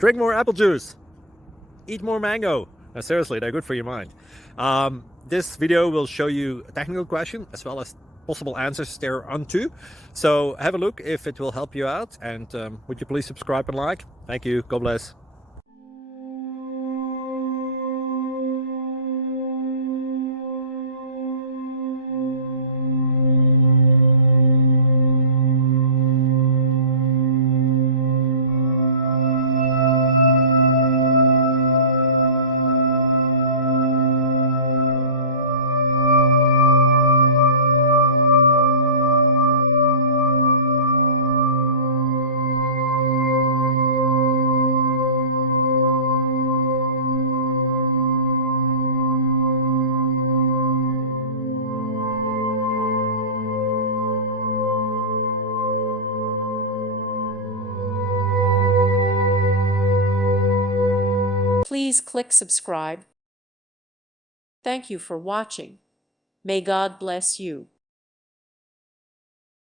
Drink more apple juice. Eat more mango. No, seriously, they're good for your mind. This video will show you a technical question as well as possible answers thereunto. So have a look if it will help you out, and would you please subscribe and like? Thank you. God bless. Please click subscribe. Thank you for watching. May God bless you.